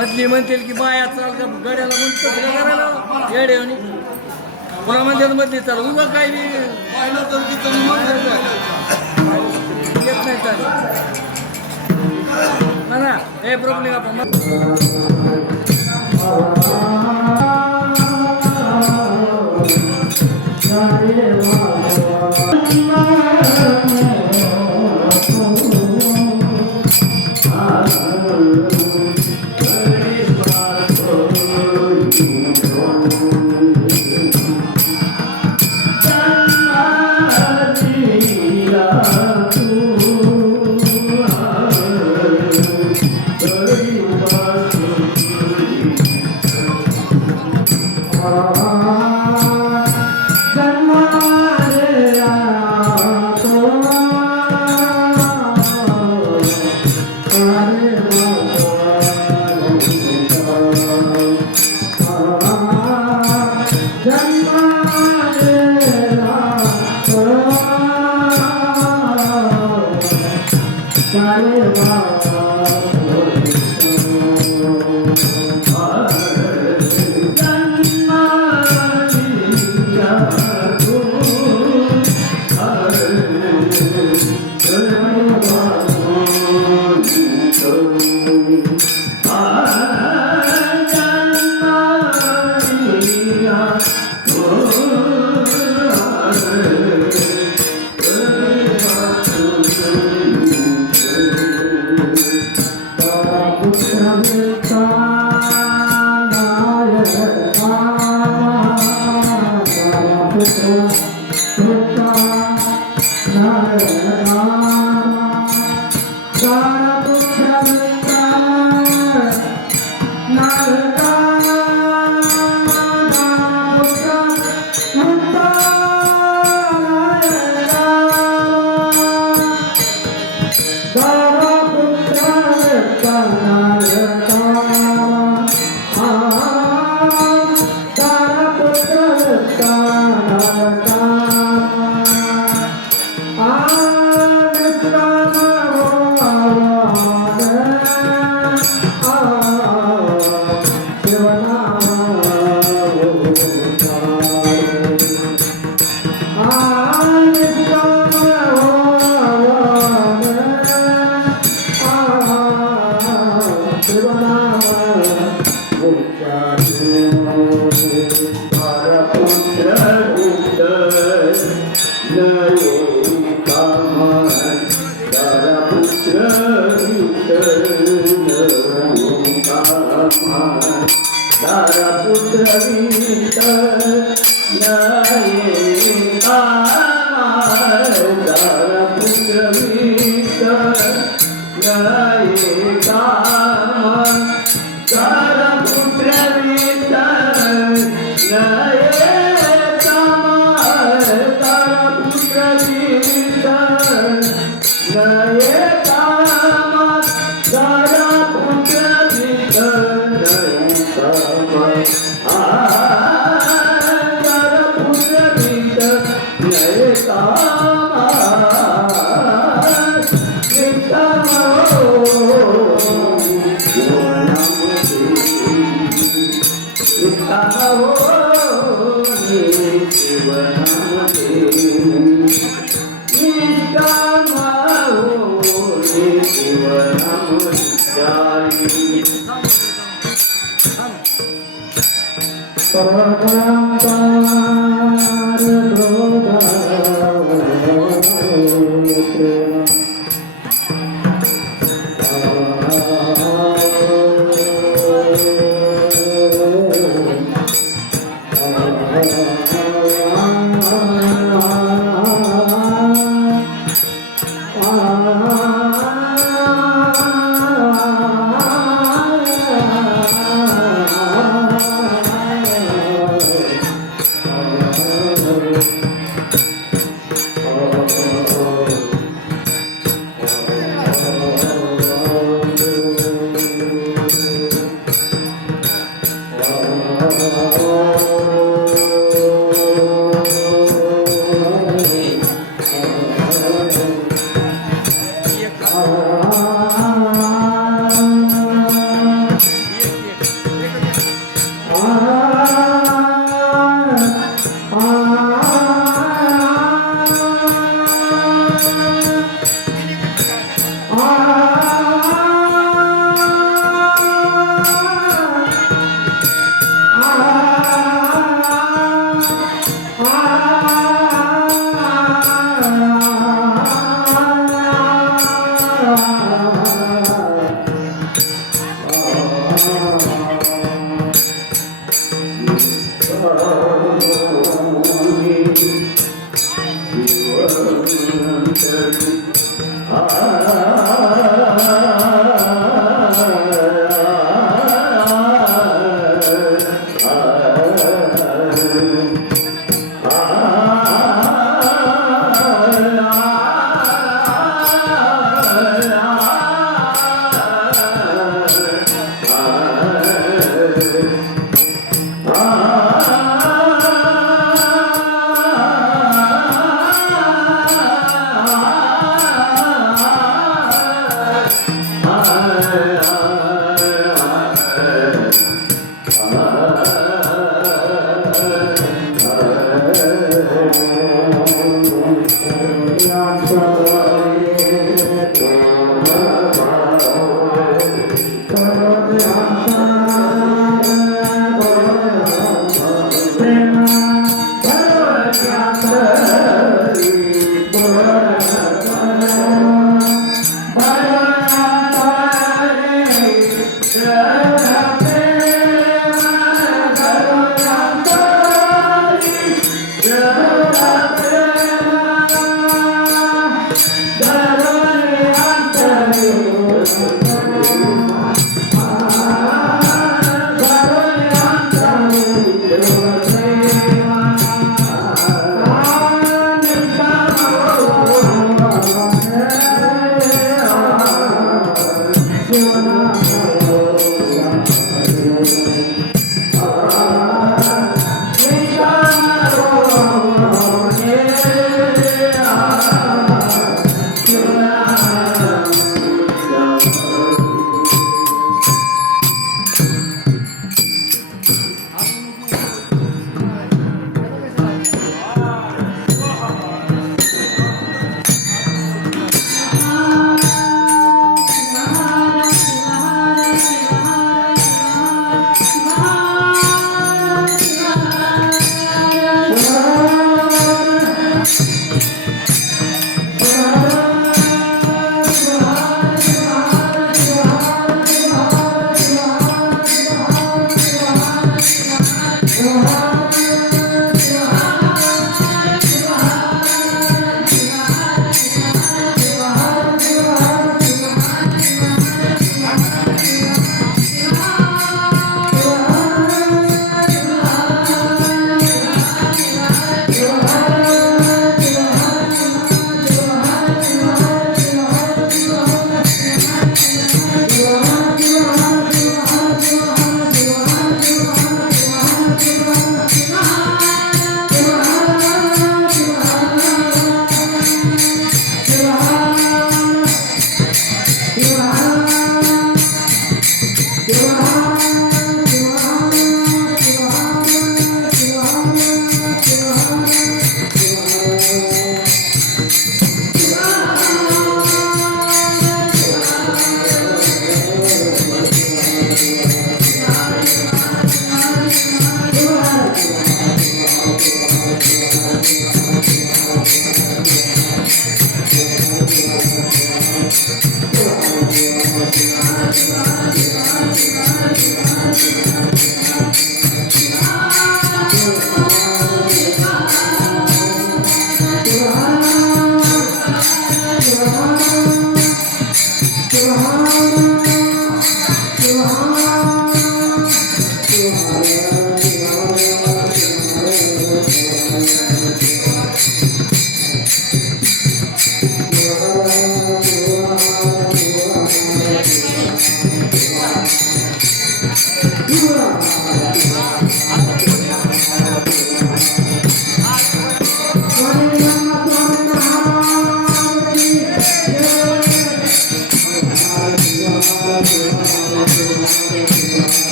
मधली म्हणतील की बाया चाल का गड्याला म्हणतो येड्यावनी कोणा म्हणतात मधली चाल उगा काही येत नाही चाल ना हे प्रॉब्लेम आपण Janmare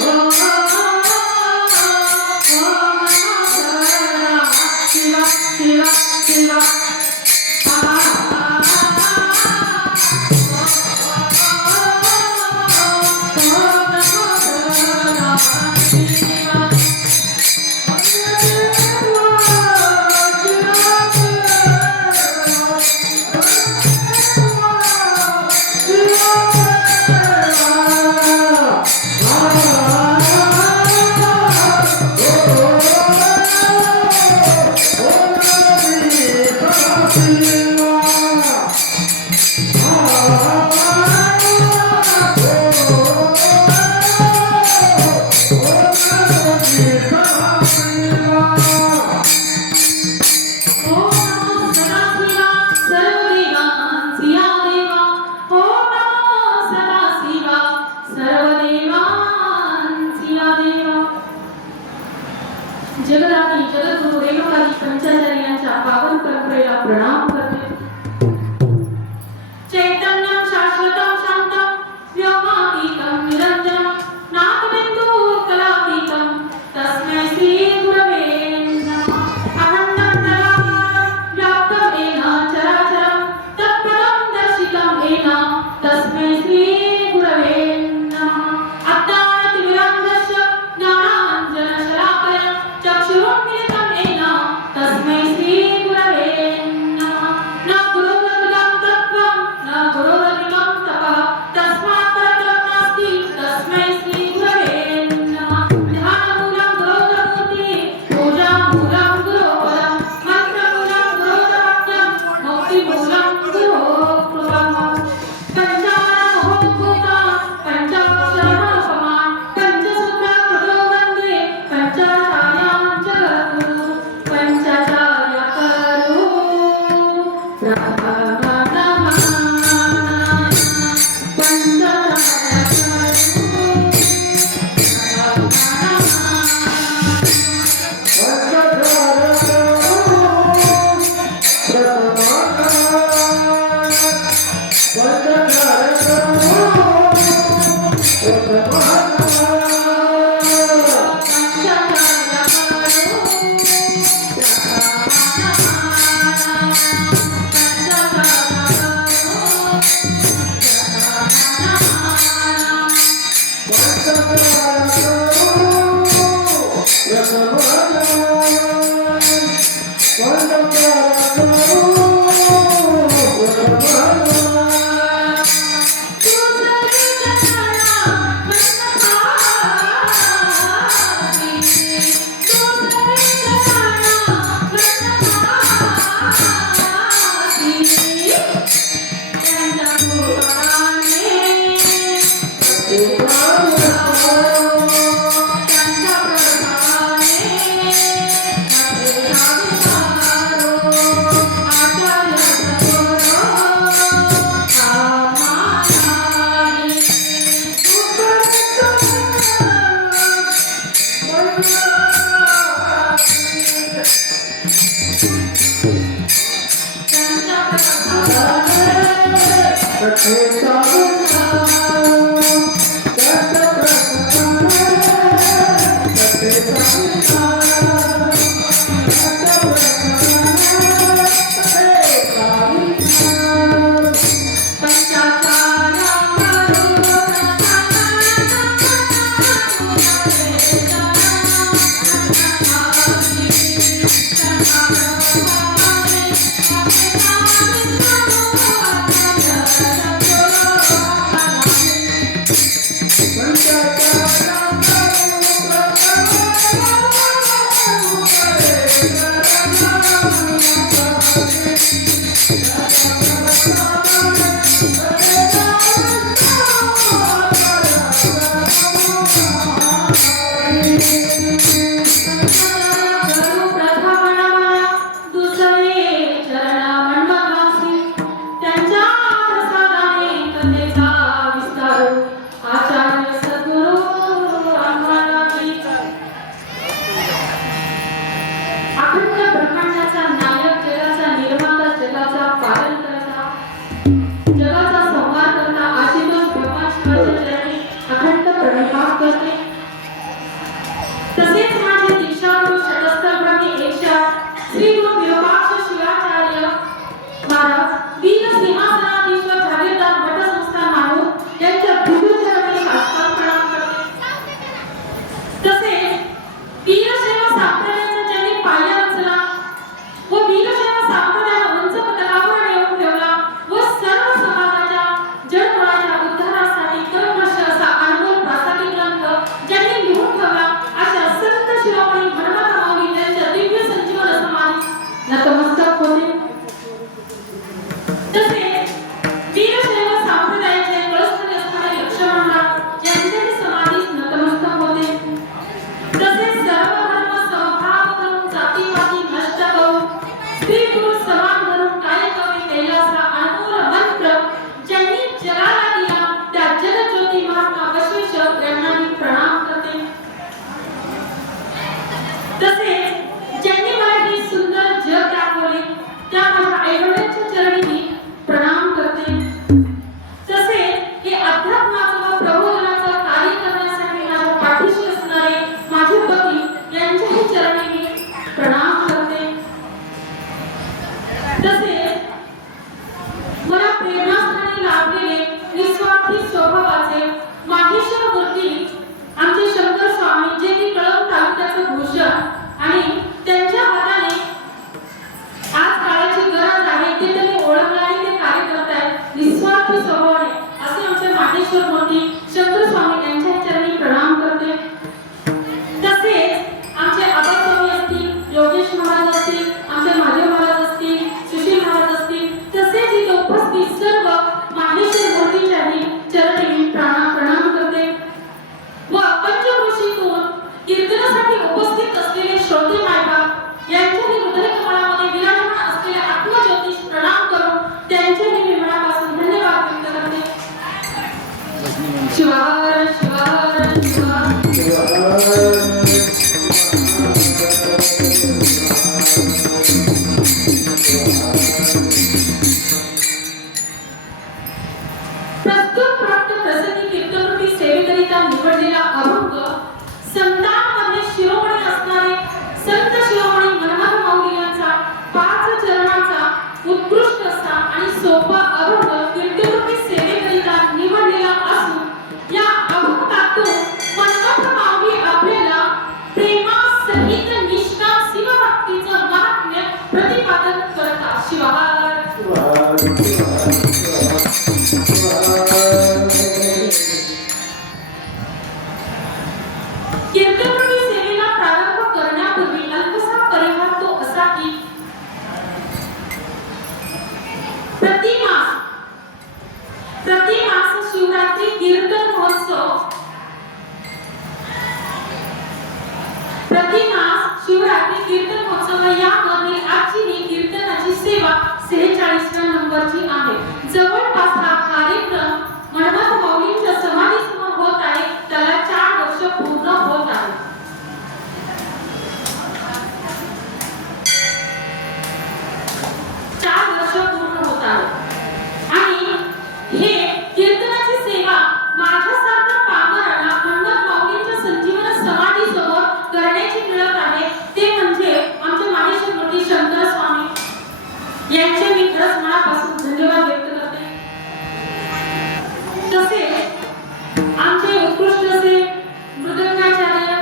Oh जगदाती जगद्गुरु रेणुकाजी पंचाचार्य यांच्या पावन परंपरेला प्रणाम करते. चैतन्यं शाश्वतं शांतं व्योमातीतं निरंजनं नाथबिन्दुकलातीतं तस्मै श्री गुरवे नमः. अनन्तं दयामयं व्याप्तं येन चराचरं तत्पदं दर्शितं येन तस्मै श्री गुरवे नमः. अज्ञानतिमिरान्धस्य ज्ञानाञ्जनशलाकया चक्षुरुन्मीलितं येन तस्मै श्री गुरवे नमः. न गुरुर्गुरुं तत्त्वं न गुरुरधिकं तपः तस्मात् परतरं नास्ति तस्मै श्री गुरवे नमः. ध्यानमूलं गुरोर्मूर्तिः पूजामूलं गुरोपदं मन्त्रमूलं गुरोर्वाक्यं मुक्तिमूलं गुरोकृपा. पंचाननभूता पंचाक्षरमनुपमान् पंचसूत्रकृतो वन्दे पंचाचार्यां जगद्गुरु पंचाचार्यकरो प्रभवनमः. कीर्तनरूपी सेवेला प्रारंभ करण्यापूर्वी अल्पसा परिहार तो असा की प्रतिमास शिवरात्री कीर्तन महोत्सव यामध्ये आजची ही कीर्तनाची सेवा 46व्या नंबरची आहे. जवळपास हा कार्यक्रम मनमथ माऊलींच्या समाधीसमोर होत आहे. त्याला 4 वर्ष पूर्ण होत आहे. आणि हे कीर्तनाची सेवा माझ्यासारख्या पामराला मनमथ माऊलींच्या संजीवन समाधी समोर करण्याची मिळत आहे. ते म्हणजे आमचे माहेश्वर मूर्ती शंकर स्वामी यांचे मी खरंच मनापासून धन्यवाद व्यक्त करते. तसेच आमचे उत्कृष्ट असे मृदंगाचार्य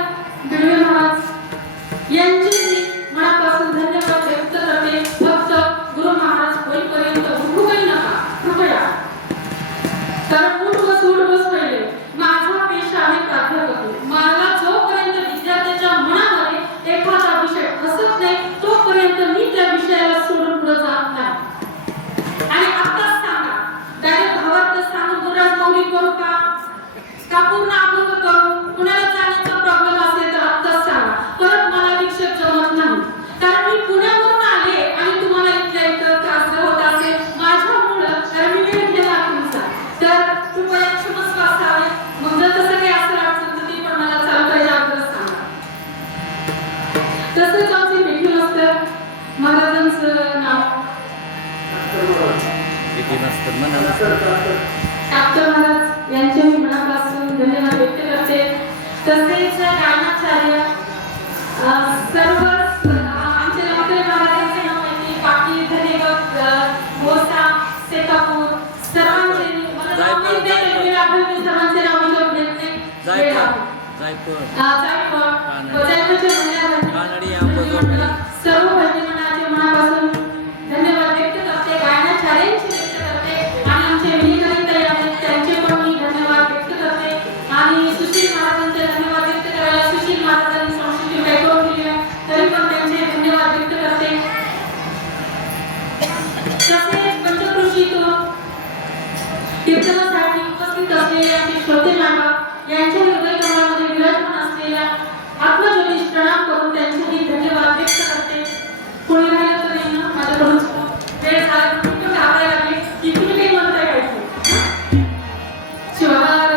बिडवे महाराज यांचे मी मनापासून धन्यवाद व्यक्त करते. फक्त गुरु महाराज होईपर्यंत उठूही नका कृपया, कारण उठ बस पहिले. माझा पेशा आहे प्राध्यापक. मला जोपर्यंत विद्यार्थ्याच्या मनामध्ये एखादा विषय बसत नाही तोपर्यंत मी त्या विषयाला सोडून पुढे जात नाही. आणि आताच सांगा, डायरेक्ट भावार्थ सांगून गुरुराज माऊली करू का पूर्ण अभंग करू? कुणाला जाण्याचा प्रॉब्लेम असेल तर आताच सांगा. परत मला विक्षेप जमत नाही, कारण मी पुण्यावरून आले आणि तुम्हाला इथल्या इथं त्रास होत असेल माझ्यामुळं, कारण मी वेळ घेतला तुमचा. तर कृपया क्षमस्व असावे. मग जर तसं काही असेल अडचण तर ती पण मला चालू पाहिजे अगोदर सांगा. तसंच आमचे पेठी मास्तर महाराजांचं नाव डॉक्टर महाराज यांचे मी मनापासून धन्यवाद व्यक्त करते. तसेच गायनाचार्य सर्व आमचे डॉक्टर महाराजांचे नाव माहिती बाकी धन्यवाद मोसा सेकापूर सर्वांचे सर्वांचे नाव विचारून घेतले. सर्व भजनाचे मनापासून धन्यवाद व्यक्त करते. गायनाचार्यांचे व्यक्त करते आणि आमचे विनिताई आहेत त्यांचे पण मी धन्यवाद व्यक्त करते. आणि सुशील महाराजांचे धन्यवाद व्यक्त करायला सुशील महाराजांनी संस्कृती काय करून दिली तरी पण त्यांचे धन्यवाद व्यक्त करते. तसेच पंचकृषीतून कीर्तनासाठी उपस्थित असलेले आमचे श्रोते मानव यांच्या हृदय कमळामध्ये विराजमान असलेल्या आत्मज्योतिष प्रणाम करून त्यांचेही धन्यवाद व्यक्त करते. कोणी राहिलं तर नाही ना माझ्याकडून वेळ झाला तर मी पण घाबरायला लागले की तुम्ही काही म्हणताय काय शिवहार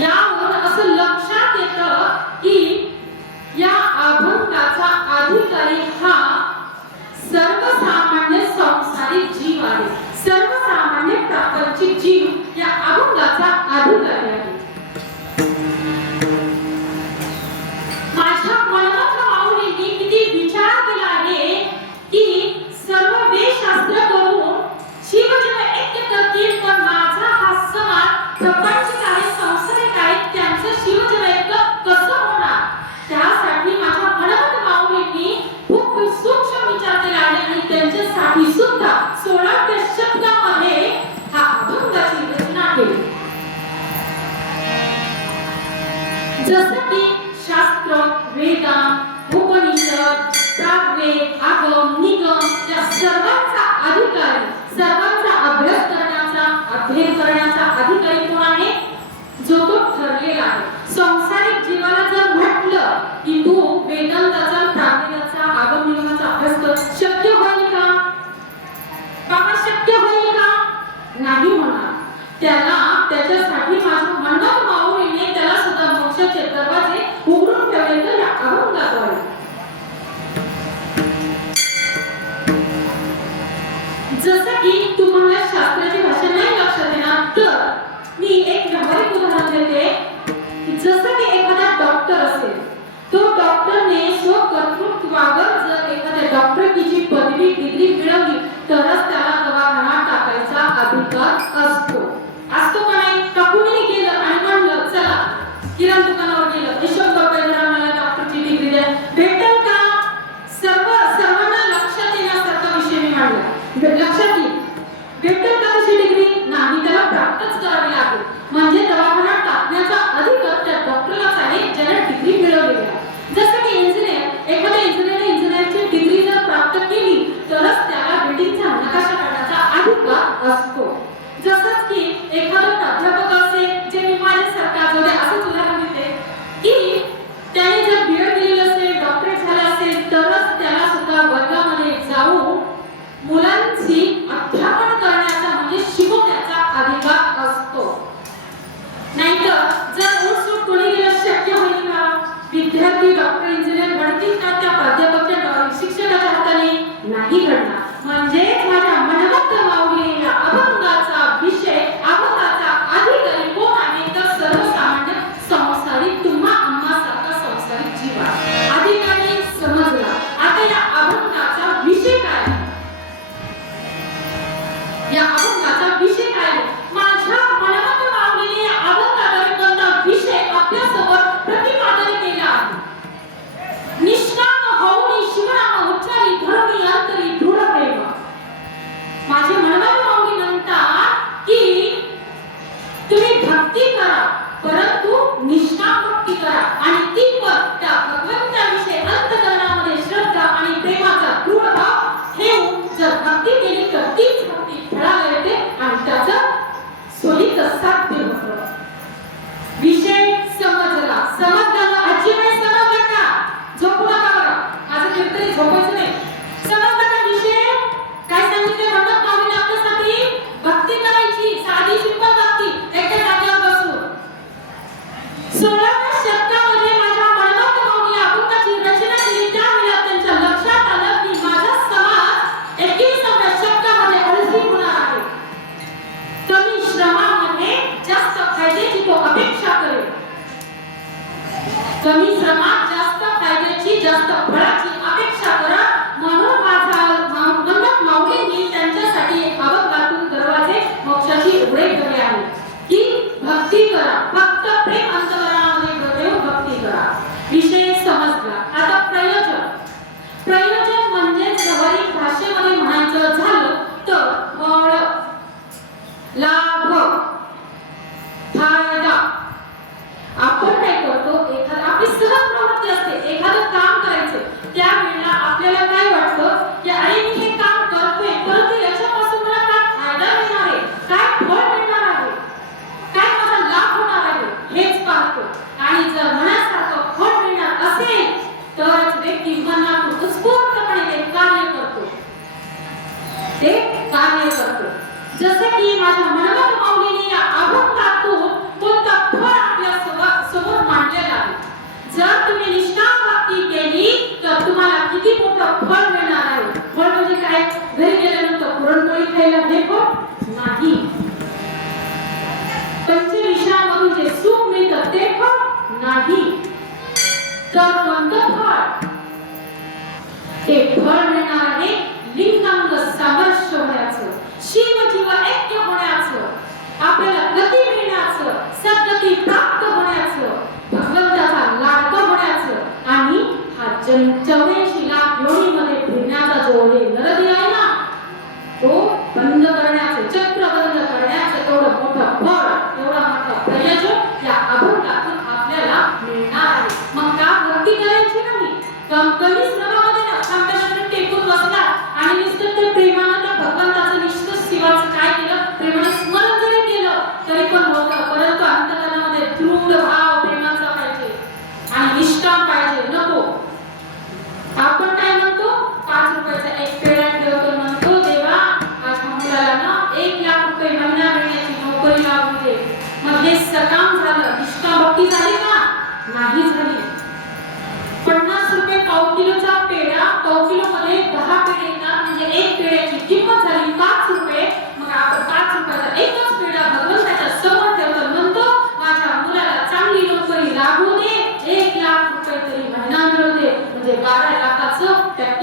यावरून असं लक्षात येतं की या अभंगाचा अधिकारी हा सर्वसामान्य संसारिक जीव आहे. सर्वसामान्य प्रापंचिक जीव या अभंगाचा अधिकारी आहे. माझ्या मनमथ माऊलींनी किती विचार केला आहे की सर्व वेदशास्त्र करून शिवजन ऐक्य करतील, पण माझा हा समाज प्रपंचिक आहे, संसारिक आहे, त्यांचं शिवजन ऐक्य कसं होणार? त्यासाठी माझ्या मनमथ माऊलींनी खूप सूक्ष्म विचार केला आहे आणि त्यांच्यासाठी सुद्धा 16व्या शतकामध्ये हा अभंगाची अध्ययन करण्याचा अधिकारी कोण आहे? जो तो ठरलेला आहे. संसारिक जीवाला जर म्हटलं की तू वेदांताचा प्राज्ञाचा आगम निगमाचा अभ्यास कर, शक्य होईल का? बाबा शक्य होईल का? नाही होणार. त्याला त्याच्यासाठी माझ्या मनात माऊलीने त्याला सुद्धा मोक्षाचे दरवाजे उघडून ठेवले तर या अभंगाद्वारे. जसं की तुम्हाला शास्त्राची भाषा नाही लक्षात येणार तर मी एक व्यावहारिक उदाहरण देते. जसं की एखादा डॉक्टर असेल, तो डॉक्टरने स्वकर्तृत्वावर जर एखाद्या डॉक्टरकीची पदवी डिग्री मिळवली तरच त्याला दवाखाना टाकायचा अधिकार असतो. असतो का नाही? काकुनी गेलं आणि म्हणलं चला किराणा दुकानावर गेलं, 100 रुपये जरा मला डॉक्टरची डिग्री द्या, भेटेल का? सर्वांना लक्षात येण्यासारखा विषय मी मांडला. लक्षात येईल भेटेल का तशी डिग्री? नाही, त्याला प्राप्तच करावी लागेल. म्हणजे दवाखाना टाकण्याचा अधिकार त्या डॉक्टरलाच आहे ज्याने डिग्री मिळवलेली आहे. जसं की इंजिनियर, एखाद्या इंजिनियरने इंजिनिअरची डिग्री जर प्राप्त केली तरच त्याला बिल्डिंगचा नकाशा काढण्याचा अधिकार असतो. जसंच की एखादा प्राध्यापक असेल, जे मी माझ्यासारखा जोडे असंच उदाहरण देते की त्याने जर बीएड केलेलं असेल, डॉक्टरेट झालं असेल तरच त्याला सुद्धा वर्गामध्ये जाऊन मुलांची अध्यापन करण्याचा म्हणजे शिकवण्याचा अधिकार असतो. नाहीतर जर उठसूट कोणी गेलं शक्य होईल का? विद्यार्थी डॉक्टर इंजिनियर घडतील का त्या प्राध्यापकाच्या शिक्षकाच्या हाताने? नाही घडणार. म्हणजे माझ्या मनोगत माऊली या अभंगाचा विषय, अभंगाचा अधिकारी कोण आहे तर सर्वसामान्य संसारिक तुम्हा आम्हासारखा संसारिक जीव आहे. अधिकारी समजला. आता या अभंगाचा विषय काय? या अभंगाचा विषय काय? माझ्या मनोगत माऊलीने या अभंगाद्वारे कोणता विषय आपल्यासमोर प्रतिपादन केला आहे? निष्काम होऊनी शिवनाम उच्चारी धर्मी अंतरी दृढ प्रेम. माझे मनोगत माऊली म्हणतात की तुम्ही भक्ती करा परंतु निष्काम भक्ती करा आणि ती पण त्या भगवंताविषयी अंतःकरणामध्ये श्रद्धा आणि प्रेमाचा दृढ भाव ठेवून जर भक्ती केली तर तीच भक्ती फळाला येते आणि त्याचं सोयीक साध्य होतं. विषय समजला. समजला आजी नाही समजला का? झोपू नका बघा. माझं कीर्तनी झोपायचं नाही. समजला का विषय? काय सांगितले म्हणतात माऊलीने आपल्यासाठी? भक्ती करायची, साधी सिंपल भक्ती, एका जागेवर बसून. 16व्या शतकामध्ये माझ्या मनोगत माऊली अभंगाची रचना केली त्यावेळेला त्यांच्या लक्षात आलं की माझा समाज 21व्या शतकामध्ये आळशी होणार आहे. कमी श्रमामध्ये जास्त फायद्याची तो अपेक्षा करेल. कमी श्रमात जास्त फायद्याची, जास्त फळाची अपेक्षा करा. म्हणून माझा मनोगत माऊलींनी त्यांच्यासाठी अभंगातून दरवाजे मोक्षाची उघडे केले आहे की भक्ती करा, फक्त प्रेम अंतःकरणामध्ये ठेवून भक्ती करा. विषय समजला. आता प्रयोजन. प्रयोजन म्हणजे व्यावहारिक भाषेमध्ये म्हणायचं झालं तर फळ, लाभ, फायदा. आपण काय करतो? एखादा आपली सहज प्रवृत्ती असते एखादं काम करायचं, त्यावेळेला आपल्याला काय वाटतं की अरे मी हे काम करतोय परंतु याच्यापासून मला काय फायदा मिळणार आहे, काय फळ मिळणार आहे, काय माझा लाभ होणार आहे हेच पाहतो. आणि जर मनासारखं फळ मिळणार असेल तरच व्यक्ती मनातून उत्स्फूर्तपणे ते कार्य करतो. ते कार्य करतो. जसे की माझ्या मनोगत माऊलीने या अभंगातून कोणता फळ आपल्या समोर मांडलेला आहे. जर तुम्ही निष्काम भक्ती केली तर तुम्हाला किती मोठं फळ मिळणार आहे. फळ म्हणजे काय? घरी गेल्यानंतर पुरणपोळी खायला हे फळ नाही. पंचविषयामधून जे सुख मिळतं ते फळ नाही. तर कोणतं फळ? ते फळ मिळणार आहे लिंगांग सामरस्य होण्याचं, शिव जीव ऐक्य होण्याचं, आपल्याला गती मिळण्याचं, सद्गती प्राप्त होण्याचं, भगवंताचा लाडका होण्याचं आणि हा 84 लाख योनीमध्ये फिरण्याचा जो हे नरदी आहे ना तो बंद करण्याचं, चक्र बंद करण्याचं एवढं मोठं फळ, एवढा मोठा प्रयोजन या अभंगातून आपल्याला मिळणार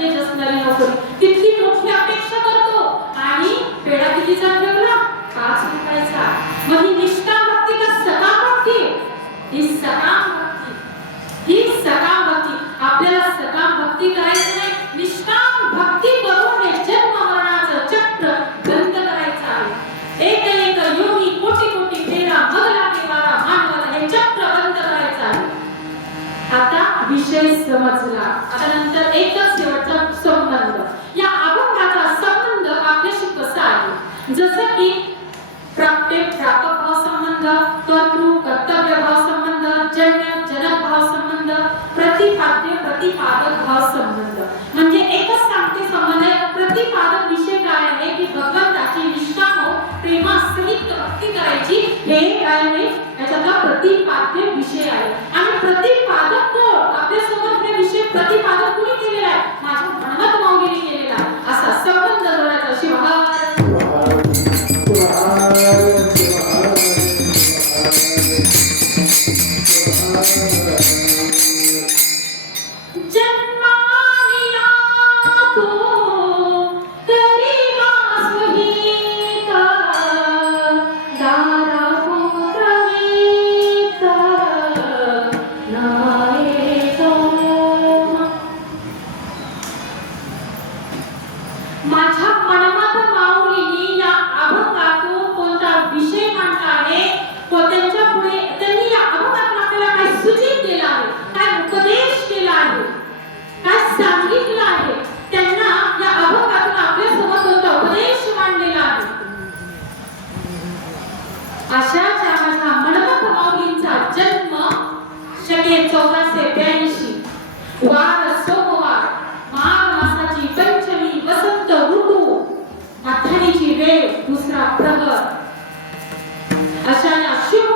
जनतेच असणारी नोकरी तितकी मोठी अपेक्षा करतो आणि पेढा कितीचा ठेवला 5 रुपयाचा. मग ही निष्काम भक्ती का सकाम भक्ती? ही सकाम भक्ती, ही सकाम भक्ती. आपल्याला सकाम भक्ती करायची नाही, निष्काम भक्ती करून हे जन्म मरणाचं चक्र बंद करायचं आहे. एक एक योगी कोटी कोटी फेरा मग लागे वारा मानवाला हे चक्र बंद करायचं आहे. आता विषय समजला. आता नंतर एकच शेवटचा संबंध. या अभंगाचा संबंध आपल्याशी कसा आहे? जसं की प्राप्त भाव संबंध, कर्तृ कर्तव्य भाव संबंध, जन्य जनक भाव संबंध, प्रतिपाद्य प्रतिपादक भाव संबंध. म्हणजे एकच सांगते संबंध आहे. प्रतिपादक विषय काय आहे की भगवंताची निष्काम प्रेमासहित भक्ती करायची, हे काय आहे याच्यातला प्रतिपाद्य विषय आहे. आणि प्रतिपादक कोण? आपल्यासमोर हे विषय प्रतिपादक कोणी केलेला आहे? माझ्या हनुमंत माऊलीने केलेला आहे. असा संबंध जोडायचा. शिवहार माझ्या मनमात माऊलीने या अभंगातून कोणता विषय मांडला आहे व त्यांच्या पुढे त्यांनी या अभंगातून आपल्याला काय सूचित केलं आहे, काय उपदेश केला आहे, काय सांगितलं आहे, त्यांना या अभंगातून आपल्या समोर कोणता उपदेश मांडलेला आहे. अशाच माझ्या मनमात माऊलींचा जन्म शके 1482 वार सोमवार माघ मासाची पंचमी वसंत ऋतू आठवणीची वेळ दुसरा प्रहर अशा या शुभ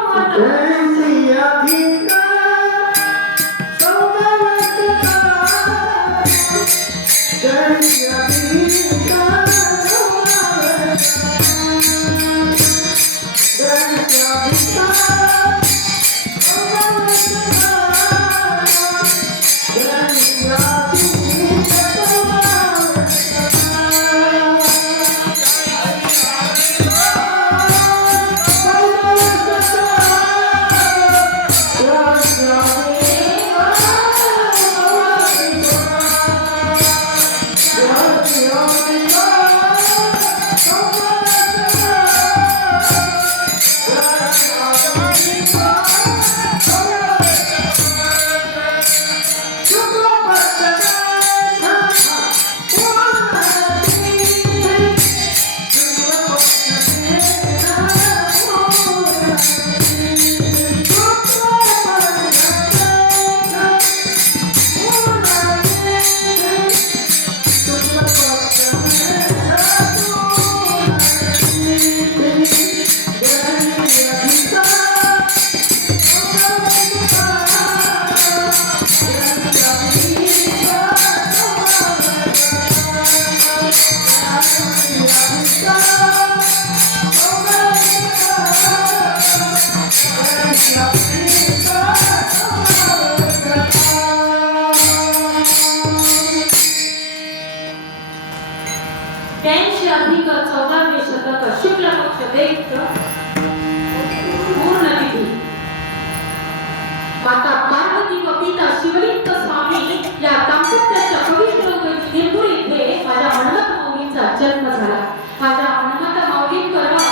माता पार्वती व पिता शिवलिंग स्वामी या दाम्पत्याच्या पवित्र निर्गुण इथे माझ्या हनुमंत माऊलींचा जन्म झाला. माझ्या हनुमंत माऊली परवा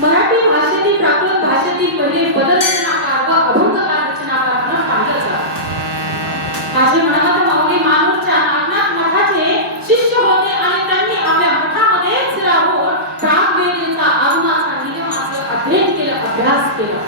मराठी भाषेतील प्राकृत भाषेतील पहिले बदल रचनाकार व अभंगकार रचनाकार म्हणून मानले जातात. माझे हनुमंत माऊली मानूरच्या नागनाथ मठाचे शिष्य होते आणि त्यांनी आपल्या मठामध्येच राहून प्रागवेदीचा आगमाचा नियमाचा अध्ययन केला, अभ्यास केला.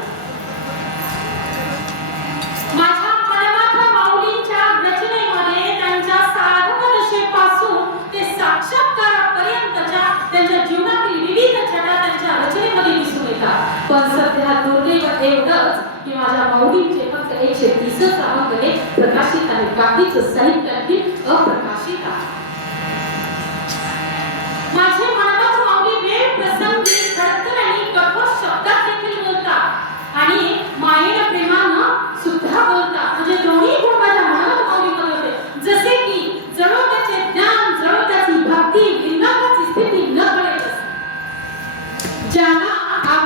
माझ्या मनमाथा माऊलींच्या रचनेमध्ये त्यांच्या साधकदशेपासून ते साक्षात्कारापर्यंतच्या त्यांच्या जीवनातील विविध छटा त्यांच्या रचनेमध्ये दिसून येतात. पण सध्या दुर्दैव एवढंच की माझ्या माऊलींचे फक्त 130 अभंग प्रकाशित आहेत, बाकीचं साहित्यातील अप्रकाशित आहे. माझे मनमाथ माऊली वेळ प्रसंगी खडतर आणि कठोर शब्दात देखील बोलतात आणि मायेनं प्रेमानं सुद्धा बोलतात. म्हणजे दोन्ही गुण माझ्या मनमाथ माऊलीमध्ये होते. जसे की जणू त्याचे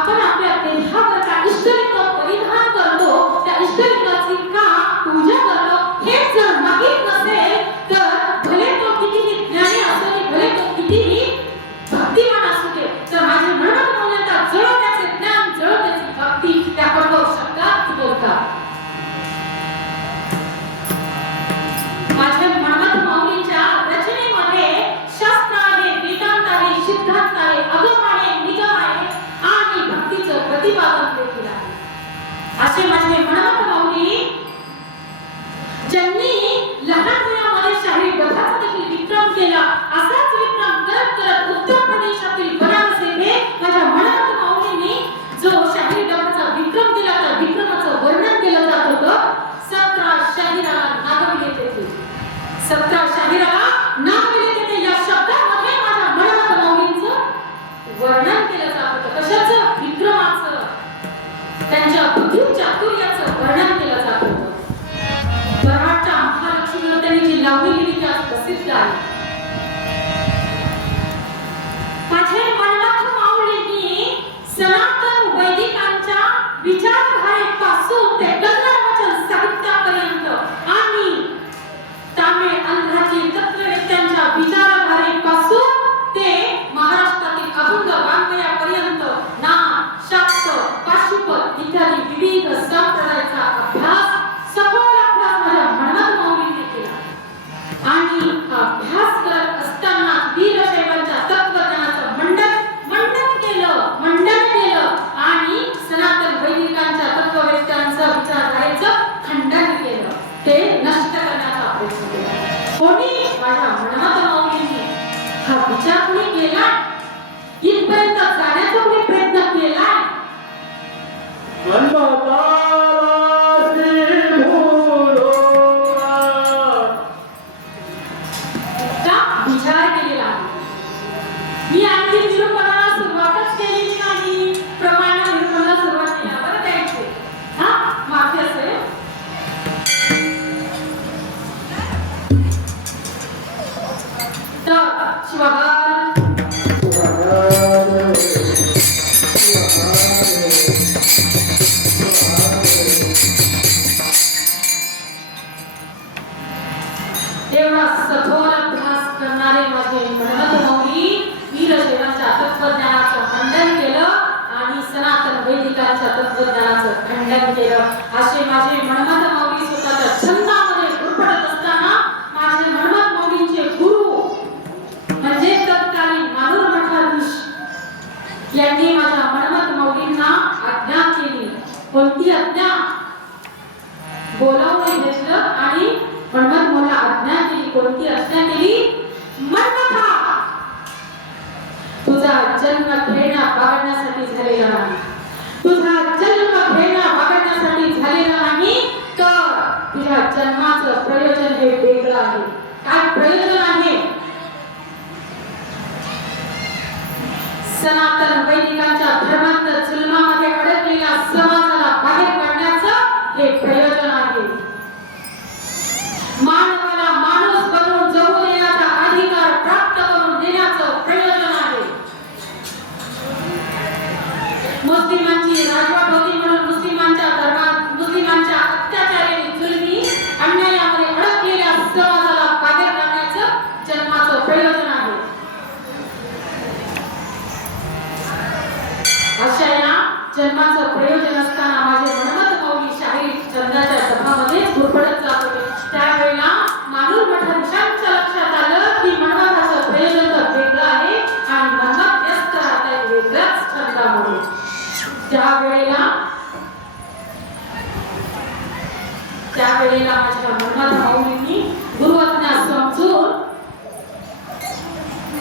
आपण आपल्या देहावरचा इष्टलिंग परिधान करतो, त्या इष्टलिंगाची का पूजा करतो हे जर माहीत नसेल तर भले तो कितीही ज्ञानी असो की भले तो कितीही भक्तिमान असू दे, तर माझे मनमत मौल्यांचा जळो त्याचे ज्ञान जळो त्याची भक्ती त्या कठोर शब्दात बोलतात. माझ्या मनमत मौलींच्या रचनेमध्ये शास्त्र आहे, वेदांत आहे, सिद्धांत आहे, अगम आहे, निगम आहे आणि भक्तीचं प्रतिपादन देखील आहे. असे माझे मनमत मौली ज्यांनी लहान वयामध्ये शाहीर गधाचा देखील विक्रम केला, असाच विक्रम करत करत उत्तर प्रदेशातील बनारस येथे माझ्या मनमत मौलींनी जो शाहीर गधाचा विक्रम केला, त्या विक्रमाचं वर्णन केलं जात होतं. 17 शाहिराला नागविले तेथे, 17 शाहिराला नागविले तेथे या शब्दामध्ये माझ्या मनमत मौलींचं वर्णन केलं जात होतं. कशाचं? विक्रमाचं, त्यांच्या बुद्धी चातुर्याचं वर्णन केलं जात होतं. बराडच्या महालक्ष्मीवर त्यांनी जी लावणी लिहिली ती आज प्रसिद्ध आहे. माझे मनमत मौलींनी सनातन वैदिकांच्या विचारधारेपासून ते कन्नड वचन साहित्यापर्यंत आणि तामिळ आंध्राची तत्ववेत्यांच्या विचारधारेपासून ते महाराष्ट्रातील अभंग वाङ्मयापर्यंत नाम, शास्त्र, पाशुपत इत्यादी विविध संप्रदायाचा अभ्यास, सखोल अभ्यास माझ्या मनमत मौलींनी केला. आणि अभ्यास करत असताना वीरशैवांच्या तत्वज्ञानाचं मंडन केलं आणि सनातन वैदिकांच्या तत्ववेत्यांचं विचारधारेचं खंडन केलं, ते नष्ट करण्याचा प्रयत्न केला. कोणी? माझ्या मनमत मौलींनी. हा विचार कोणी केला? इथपर्यंत जाण्याचा कोणी प्रयत्न केला? विचार केलेला आहे. मी आणखी निरूपणाला सुरुवातच केलेली नाही, प्रमाण निरूपणाला सुरुवात केली बरं द्यायचे. हा माफी असेल. तर शिवाबाई एवढा सखोल अभ्यास करणारे माझे मनमत मौली वीरशैवांच्या तत्वज्ञानाचं खंडन केलं आणि सनातन वैदिकांच्या तत्वज्ञानाचं खंडन केलं. असे माझे मनमत मौली स्वतःच्या छंदामध्ये गुरफटत असताना माझे मनमत मौलींचे गुरु म्हणजे तत्कालीन मानूर मठाधीश यांनी माझ्या मनमत मौलींना आज्ञा केली. कोणती आज्ञा? बोलावून घेतलं आणि मनमत मौला आज्ञा केली. कोणती आज्ञा केली? मनमथा, तुझा जन्म घेणा बागडण्यासाठी झालेला नाही, तुझा जन्म घेणा बागडण्यासाठी झालेला नाही, तर तुझ्या जन्माचं प्रयोजन हे वेगळं आहे. काय प्रयोजन आहे? सनातन वैदिकांच्या धर्मांत जुलमामध्ये अडकलेल्या समाजाला बाहेर काढण्याचं हे प्रयोजन आहे. मानवाला माणूस बनवून जगू देण्याचा अधिकार प्राप्त करून देण्याचं प्रयोजन आहे. मुस्लिमांची राजवट होती म्हणून मुस्लिमांच्या धर्मात मुस्लिमांच्या अत्याचाराने जुलमी अन्यायामध्ये अडकलेल्या समाजाला बाहेर काढण्याचं जन्माचं प्रयोजन आहे. अशा या जन्माचं प्रयोजन असताना माझे मनमत मौली शाहीर छंदाच्या धर्मामध्ये गुरफटत जात होते. त्यावेळेला मानूर मठाधीशांच्या लक्षात आलं की मनमताचं प्रयोजन तर वेगळं आहे आणि मनमत व्यस्त राहतात वेगळ्याच छंदामध्ये. त्यावेळेला माझ्या मनमत मौलींनी गुरुआज्ञा समजून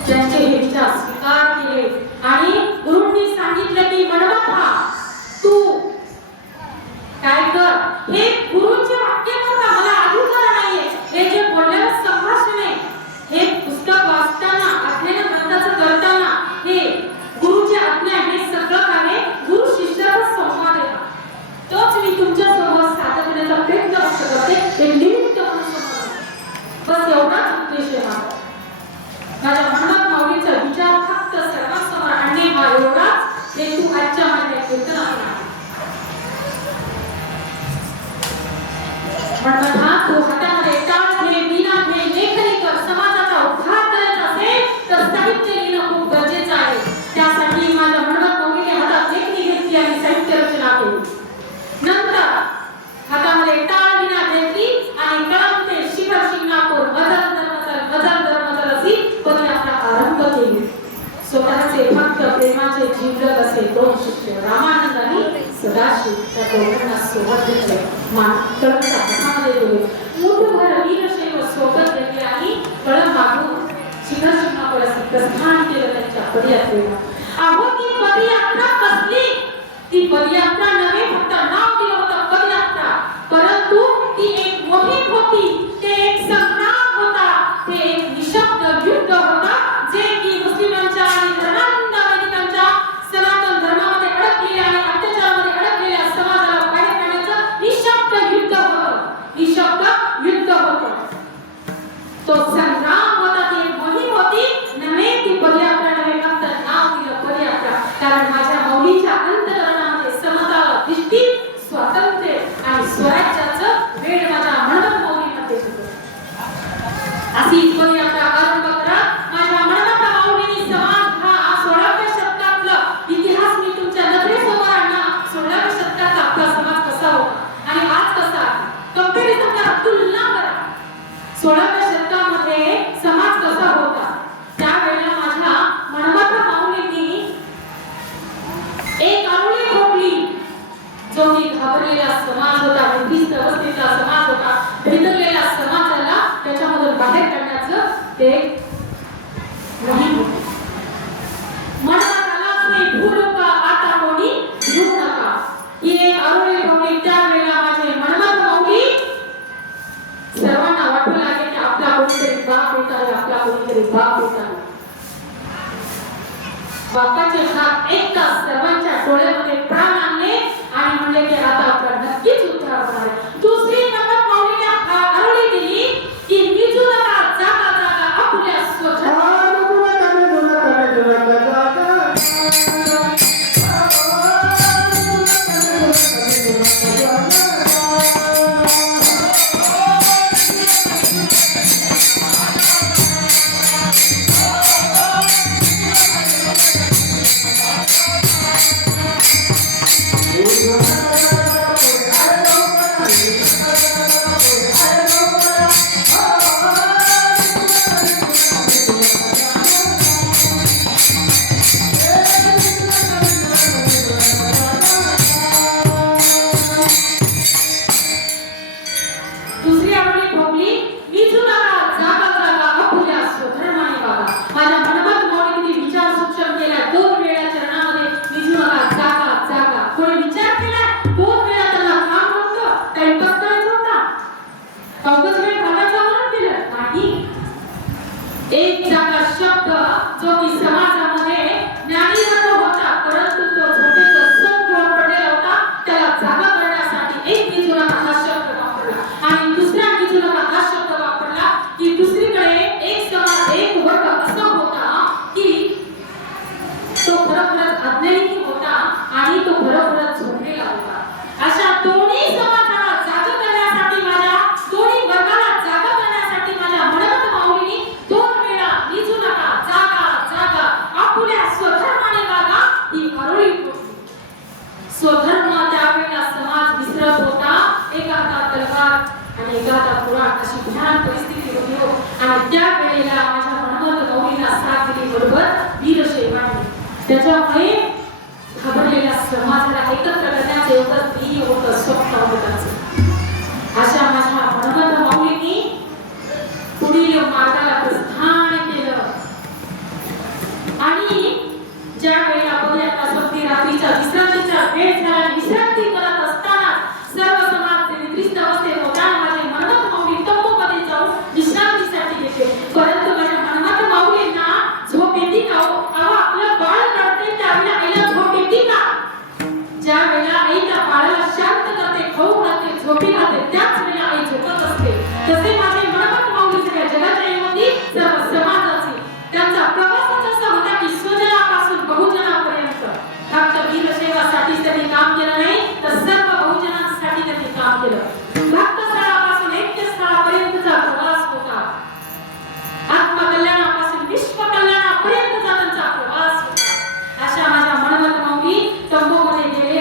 त्यांचे हे विचार स्वीकार केले आणि गुरूंनी सांगितलं की मनमथा तू काय कर, हे गुरूंचे वाक्य करता मला अधिकार नाहीये. हे जे बोललेलं संभाषण आहे, हे पुस्तक वाचताना अध्ययन ग्रंथाचं करताना हे गुरुची आज्ञा, हे सगळं काय गुरु शिष्याचा संवाद आहे. तोच मी तुमच्या सोबत साधण्याचा प्रयत्न करते. हे निमित्त बस एवढाच उद्देश आहे माझा. माझ्या मनमत मौलीचा विचार फक्त सर्वांसमोर आणणे हा एवढाच हेतू आजच्या माझ्या त्यांनी साहित्य रचना केली. नंतर हातामध्ये टाळ विना घेतली आणि कळमते शिखर शिंगणापूर गजल धर्मचल अशी पदयात्रा आरंभ केली. स्वतःचे भक्त प्रेमाचे जीवलग असे दोन शिष्य रामानंद आणि सदाशिव त्या दोघांना सोबत घेतले. कळमच्या हातामध्ये गेले. मुठभर वीरशैव सोबत घेतले आणि कळम मागून शिखर शिंगणापूर असे प्रस्थान केलं त्यांच्या पदयात्रेला. अहो ती पदयात्रा कसली? ती पदयात्रा नव्हे, फक्त नाव दिलं होतं पदयात्रा, परंतु ती एक मोहीम होती, ते एक संग्राम होता, ते एक निशब्द युद्ध होता, जे की मुस्लिमांच्या आणि धर्मांतरितांच्या सनातन धर्मामध्ये अडकलेल्या आणि अत्याचारामध्ये अडकलेल्या समाजाला बाहेर काढण्याचं निशब्द युद्ध होतं. निशब्द युद्ध होतं. तो संग्राम होता, ती एक मोहीम होती नव्हे, ती पदयात्रा नव्हे, फक्त नाव दिलं पदयात्रा. कारण माझ्या मौलीच्या अंतःकरणामध्ये समता, दृष्टी, स्वातंत्र्य आणि स्वराज्याचं वेळ माझ्या मनोरम मौलीमध्ये होतं. अशी पदयात्रा आरंभ करत माझ्या मनोरम मौलीनी समाज हा 16व्या शतकातला इतिहास मी तुमच्या नजरेसमोर आणला. 16व्या शतकातला आपला समाज कसा होता आणि आज कसा आहे, कंपॅरिझन करा, तुलना करा. 16व्या शतकामध्ये समाज कसा होता त्यावेळेला माझ्या मनोरम मौलीनी एक आरोळी ठोकली. जो की घाबरलेला समाज होता, भीतिस्त अवस्थेतला समाज होता, भितरलेल्या समाजाला त्याच्यामधून बाहेर काढण्याचं ते मोहीम होतं. मनात आलाच नाही भूल का आता कोणी घेऊ नका. ही एक आरोळी ठोकली. त्यावेळेला माझे मनमत मौली सर्वांना वाटू लागले की आपला कोणीतरी बाप येत आहे, आपला कोणीतरी बाप येत आहे. बापाचे हात एकटाच सर्वांच्या डोळ्यामध्ये प्राण आणले आणि म्हणले की आता आपला नक्कीच उद्धार होणार आहे. दुसरी नमत मौलीने आरोळी दिली की निजू नका, जागा जागा आपल्या स्वतः एक जागा शब्द जो की समाजामध्ये ज्ञानीवर्ग होता, परंतु तो झोपेचा संग पडलेला होता, त्याला जागा करण्यासाठी एक निजुरा हा शब्द वापरला आणि दुसऱ्या निजुरा हा शब्द वापरला की दुसरीकडे एक समाज, एक वर्ग असा होता की तो खरोखरच अज्ञानी होता आणि तो खरोखरच झोपलेला होता. अशा दोन्ही समाजाला जागा करण्यासाठी, माझ्या दोन्ही वर्गाला जागा करण्यासाठी माझ्या मनोरम माऊलीनी दोन वेळा निजू नका, जागा जागा आपल्या स्वधर्माने वागा ही आरोळी ठोकली. स्वधर्म त्यावेळेला समाज विसरत होता. एका हातात तलवार आणि एका हातात कुऱ्हाड अशी भयानक परिस्थिती होती आणि त्या वेळेला माझ्या मनोरम माऊलीला साथ दिली बरोबर वीरशैवांनी. त्याच्यामुळे घाबरलेल्या समाजाला एकत्र करण्याचे एवढं ध्येय होतं, स्वप्न होतं. अशा माझ्या मनोरम माऊलींनी पुढील मार्गाला प्रस्थान केलं आणि ज्या वेळेला पदयात्रा संपली, रात्रीच्या विश्रांतीचा वेळ झाला. विश्रांती करत असताना सर्व समाज निद्रिस्त अवस्थेत होता. माझे मनोरम माऊली तंबूमध्ये जाऊन विश्रांतीसाठी गेले. परंतु माझ्या मनोरम माऊलींना झोप येते का? अहो आपलं बाळ रडते त्यावेळेला आईला झोप येते का? ज्या वेळेला आई त्या बाळाला शांत करते, खाऊ घालते, झोपी घालते, त्याच वेळेला आई झोपत असते. तसे माझे मनोरम माऊली सगळ्या जगाच्या आईमध्ये सर्व समाजाचे त्यांचा प्रवासच असा होता की स्वजनापासून बहुजनापर्यंत. फक्त वीरशैवासाठीच त्यांनी काम केलं नाही, तर सर्व बहुजनांसाठी त्यांनी काम केलं. भक्त स्थळापासून ऐक्य स्थळापर्यंतचा प्रवास होता. आत्मकल्याणापासून विश्व कल्याणापर्यंतचा त्यांचा प्रवास होता. अशा माझ्या मनोरम माऊली तंबूमध्ये गेले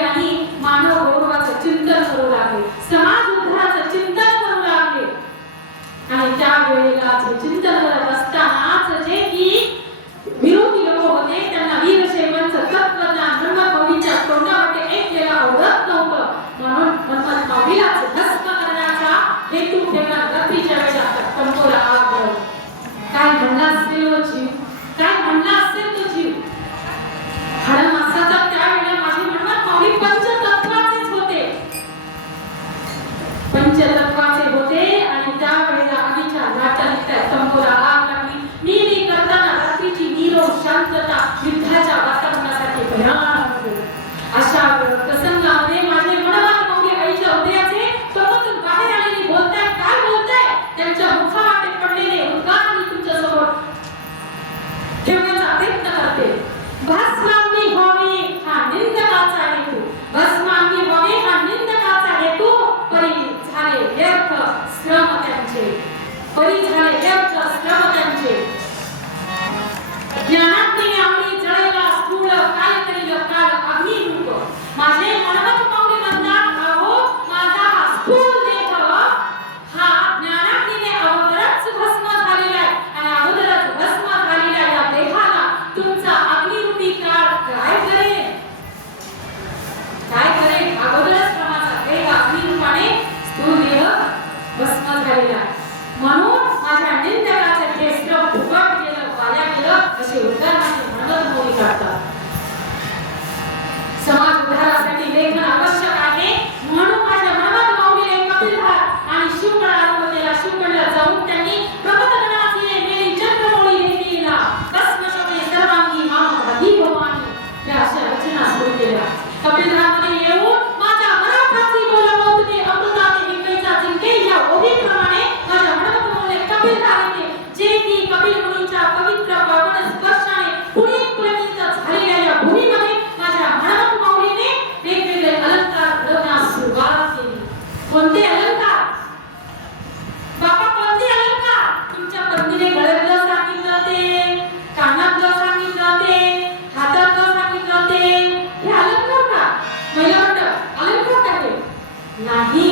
नाही,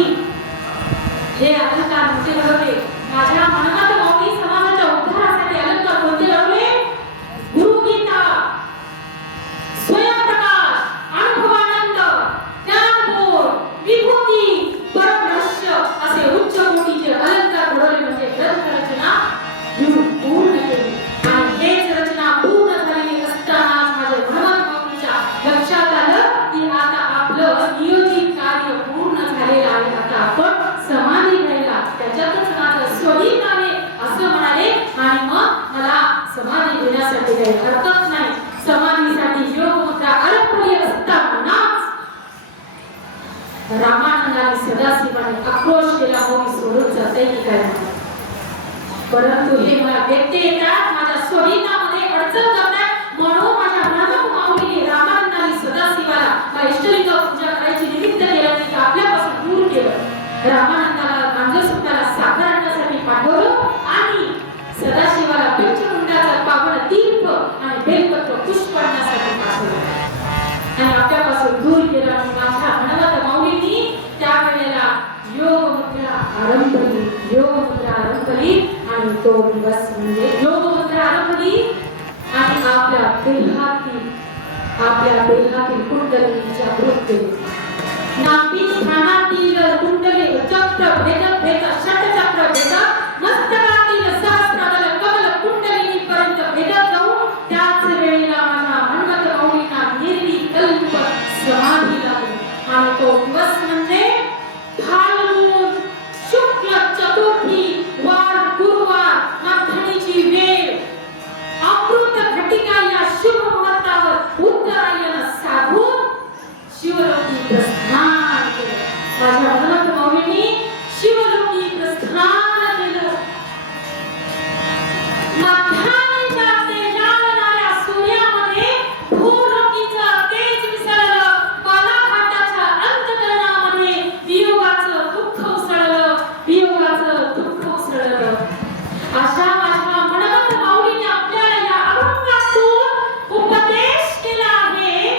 हे अलंकार कोणते घडवले? माझ्या मनात माऊली समाजाच्या उद्धारासाठी अलंकार कोणते घडवले? गुरुगीता, स्वयंप्रकाश, अनुभवानंद, ज्ञानबोध, विभूती, परमरहस्य असे उच्च कोटीचे अलंकार घडवले. म्हणजे ग्रंथ रचना पूर्ण केली. आणि हेच रचना पूर्ण झालेली असताना माझ्या मनोमन माऊलीच्या लक्षात आलं की आता आपलं नियोजित कार्य पूर्ण झालेलं आहे. आता आपण समाधी घ्यायला, त्याच्यातच माझं स्वहित आहे असं म्हणाले. आणि मग मला समाधी घेण्यासाठी काही हरकत नाही. समाधीसाठी योग मुद्रा आरंभली असतानाच रामानंदाने सदाशिवाने आक्रोश केला, होई सोडून जाते की काय. परंतु हे मला व्यक्ती येतात, माझ्या स्वहितामध्ये अडचण करतात. म्हणून माझ्या मनोमन माऊलीने रामानंदाने सदाशिवाला मला इष्टलिंग पूजा करायची निमित्त केलं की आपल्यापासून दूर केलं. रामानंदाला गांजसूत्राला साखर आणण्यासाठी पाठवलं आणि सदाशिवाला पंचकुंडाचा पावन तीर्थ आणि बेलपत्र पुष्प आणण्यासाठी पाठवलं आणि आपल्यापासून दूर केलं. आणि माझ्या मनोमन माऊलीनी त्यावेळेला योग मुद्रा आरंभली, योग मुद्रा आरंभली. आणि तो दिवस म्हणजे योग मुद्रा आरंभली आणि आपल्या देहातील कुंडलीच्या वृत्ती नाभी स्थानातील कुंडली चक्र भेद षटचक्र भेद मस्तकातील सहस्रादल कमल कुंडलिनी पर्यंत भेदत जाऊन त्याच वेळेला माझ्या हनुमंत माऊलींना निर्विकल्प समाधी लागली. आणि तो दिवस म्हणजे फाल्गुन शुक्ल चतुर्थी वार गुरुवार मध्यनीची वेळ अमृत घटिका या शुभ मुहूर्तावर उत्तरायण साधून शिवलोकी प्रस्थान केलं. माझ्या हनुमंत माऊलींनी शिवलोकी प्रस्थान केलं. मध्यान्हीच्या तेजावणाऱ्या सूर्यामध्ये भूलोकीचं तेज मिसळलं. बालाघाटाच्या अंतःकरणामध्ये वियोगाचं दुःख उसळलं, वियोगाचं दुःख उसळलं. अशा माझ्या मनोमन माऊलीने आपल्याला या अभंगातून उपदेश केला आहे.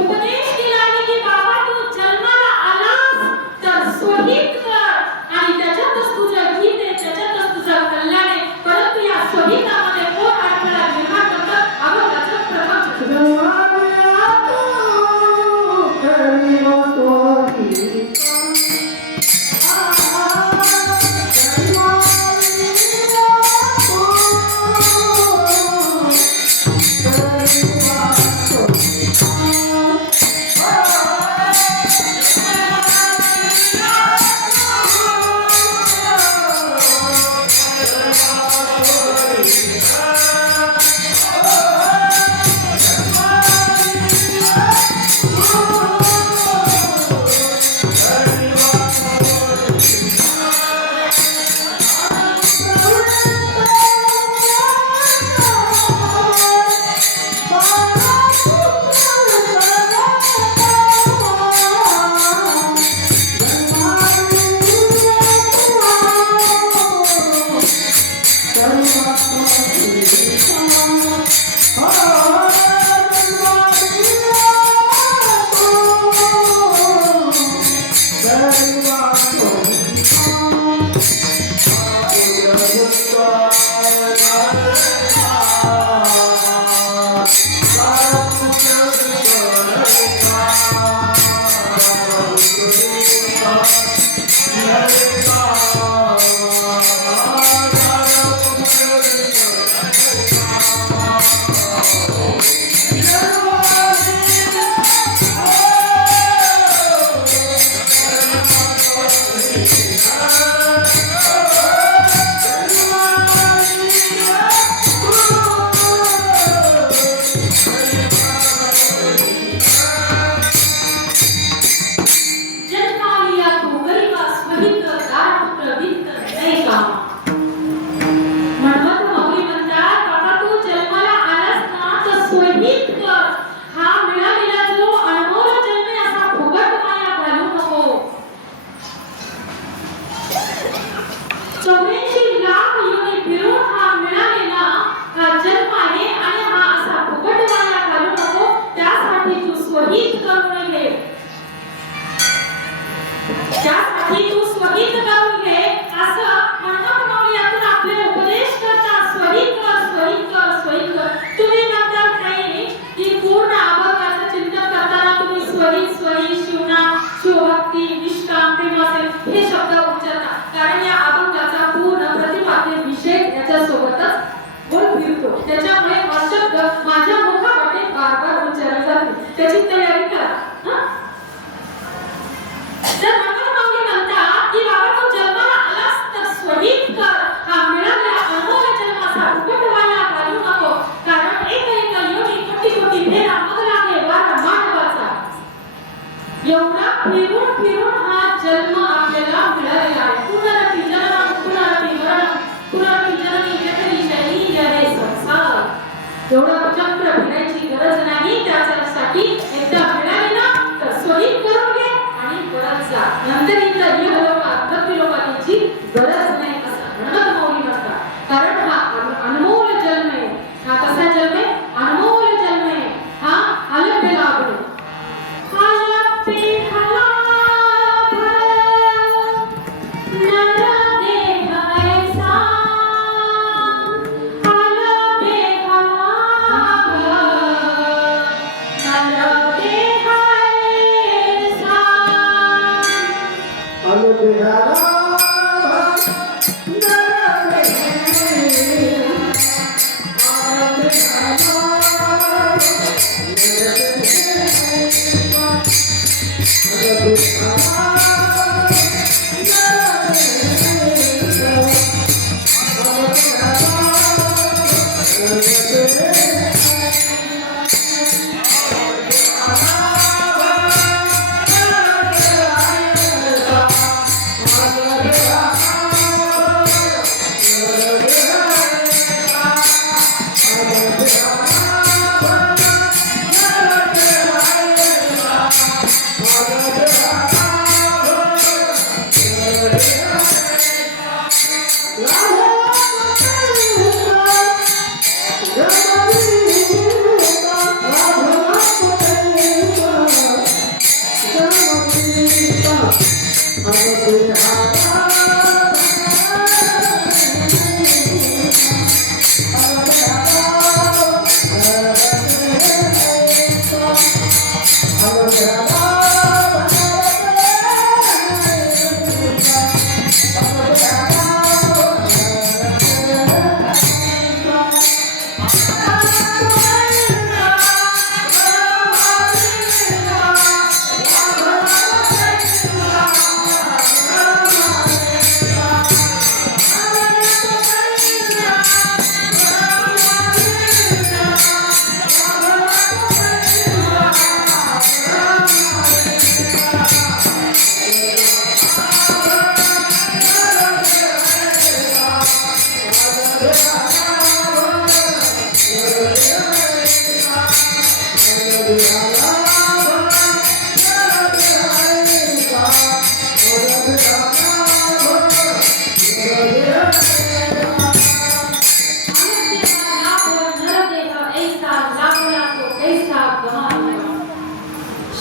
उपदेश केला आहे की बाबा तू जन्माला आलास तर स्वहित कर आणि त्याच्यातच तुझं हित आहे, त्याच्यातच तुझं कल्याण आहे. परंतु या स्वहितामध्ये कोण अडथळा निर्माण करतं? अभंगाचं प्रथम स्वहित करून एवढा फिरून फिरून हा जन्म आपल्याला मिळालेला आहे. पुनरपि जननम पुनरपि मरणम पुनरपि जननी जठरी शयनी जय संसार. एवढं चक्र फिरायची गरज नाही. त्यासाठी एकदा मिळाले ना तर सोयी करून घे आणि परत जा. नंतर इथं इहलोकात गतिलोकाची गरज नाही असं म्हणत मौली म्हणतात. कारण हा अनमोल जन्म आहे. हा कसा जन्म आहे? अनमोल जन्म आहे. हा अलभ्य लाभ आहे.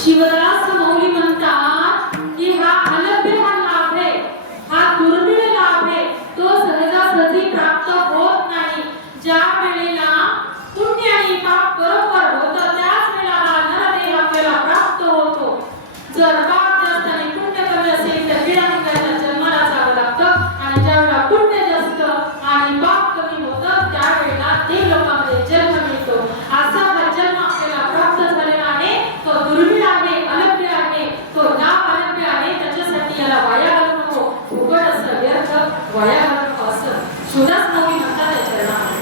शिवदास मौली म्हणतात की हा अलभ्य हा लाभ आहे. हा दुर्मिळ लाभ आहे. तो सहजासहजी प्राप्त होत नाही. ज्या वेळेला पुण्य आणि पाप बरोबर होतं त्याच वेळेला हा नरदेह आपल्याला प्राप्त होतो. जर पाप जास्त आणि पुण्य कमी असेल तर किडामुंग्याच्या जन्माला जावं लागतं. आणि ज्या वेळेला पुण्य जास्त आणि पाप कमी होतं त्यावेळेला देव लोकांमध्ये जन्म मिळतो. असा हा जन्म आपल्याला प्राप्त झालेला आहे. तो दुर्मिळ आहे, अलभ्य आहे, तो लाभ अलभ्य आहे. त्याच्यासाठी याला वाया घालू नको. फुकट असं व्यर्थ वाया घालू नको असं शिवदास मौली म्हणतात या चरणामध्ये.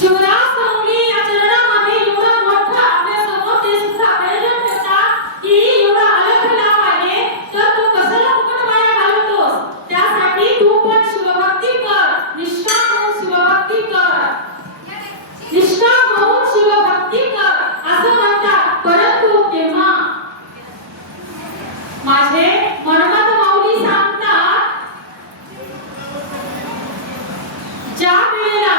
शिवदास मौली या चरणामध्ये एवढं मोठं आपल्या समोर ते सुद्धा प्रयोजन ठेवतात की एवढा अलभ्य लाभ आहे तर तू कशाला फुकट वाया घालवतोस. त्यासाठी तू पण शिवभक्ती कर. निष्काम होऊन शिवभक्ती कर. निष्काम होऊन शिवभक्ती कर असं म्हणतात. परंतु तेव्हा माझे मनमत मौली सांगतात ज्या वेळेला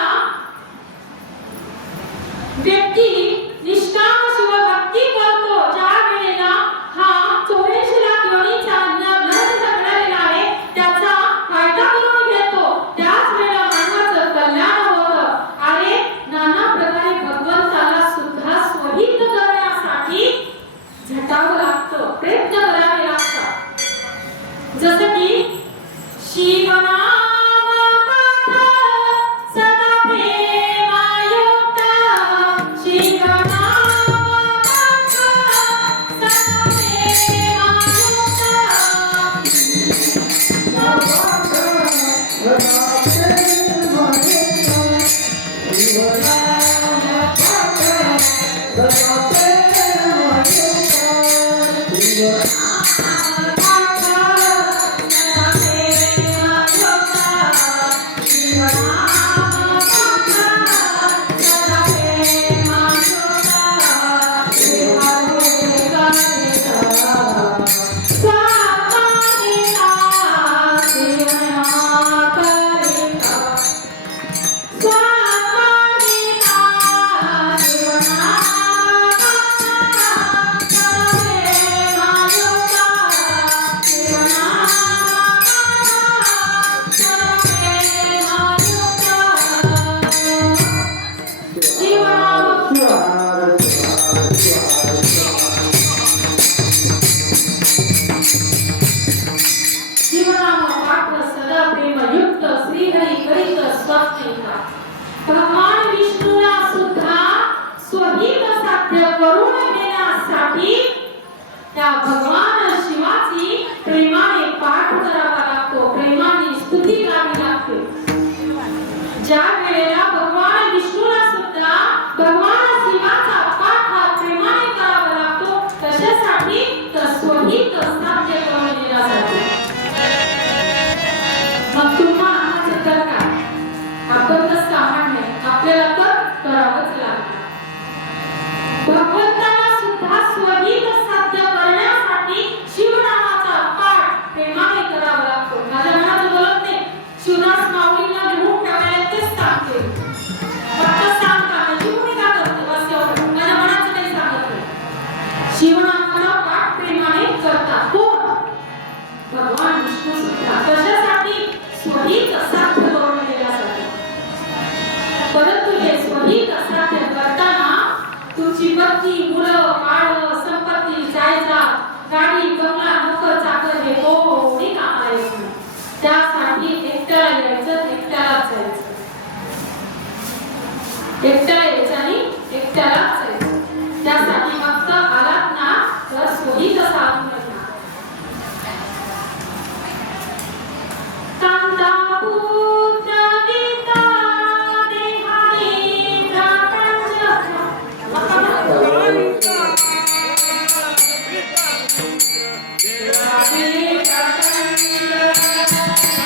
व्यक्ती निष्काम शिवभक्ती करतो, ज्या वेळेला हा 84 लाख योनीचा नरदेह मिळालेला आहे त्याचा फायदा करून घेतो, त्याच वेळेला मानवाचं कल्याण होतं. अरे नाना प्रकारे भगवंताला सुद्धा स्वहित करण्यासाठी झटावं लागतं, प्रयत्न करावे लागतात. जसं की शिवनाम पाठ सदा प्रेमायुक्त. शिवनाम पाठ सदा प्रेमायुक्त. त्यासाठी त्या भगवान शिवाची प्रेमाने पाठ करावा लागतो, प्रेमाने स्तुती करावी लागते. ज्या वेळेला भगवान विष्णूला सुद्धा भगवान शिवाचा पाठ हा प्रेमाने करावा लागतो, तशासाठी स्वहित साध्य करून दिला जातो. मग तुम्हाला आम्हाचं तर काय, आपण तर सामान्य, आपल्याला तर करावंच लागतं. भगवंताला सुद्धा स्वहित साध्य करण्यासाठी शिवनामाचा पाठ प्रेमाने करावा लागतो. माझ्या मनात बोलत नाही, शिवदास माऊलींना लिहून ठेवायला तेच सांगते, फक्त सांगता लिहून का करते बस एवढं, माझ्या मनाचं काही सांगत नाही. शिवनामाचा पाठ प्रेमाने करतात कोण? भगवान विष्णू सुद्धा. कशासाठी? स्वहित साध्य करून दिल्यासाठी. परंतु हे स्वहित साध्य करताना तुमची पत्नी, मुलं, बाळ, संपत्ती, जायदाद, गाडी, बंगला, नोकर, चाकर हे कोणी कामाला येत नाही. त्यासाठी एकट्याला यायचं, एकट्यालाच जायचं. एकट्याला यायचं आणि एकट्यालाच जायचं. त्यासाठी फक्त आलात ना तर स्वहित साधून येणार. कांता पुत्र विता देहाने प्रपंच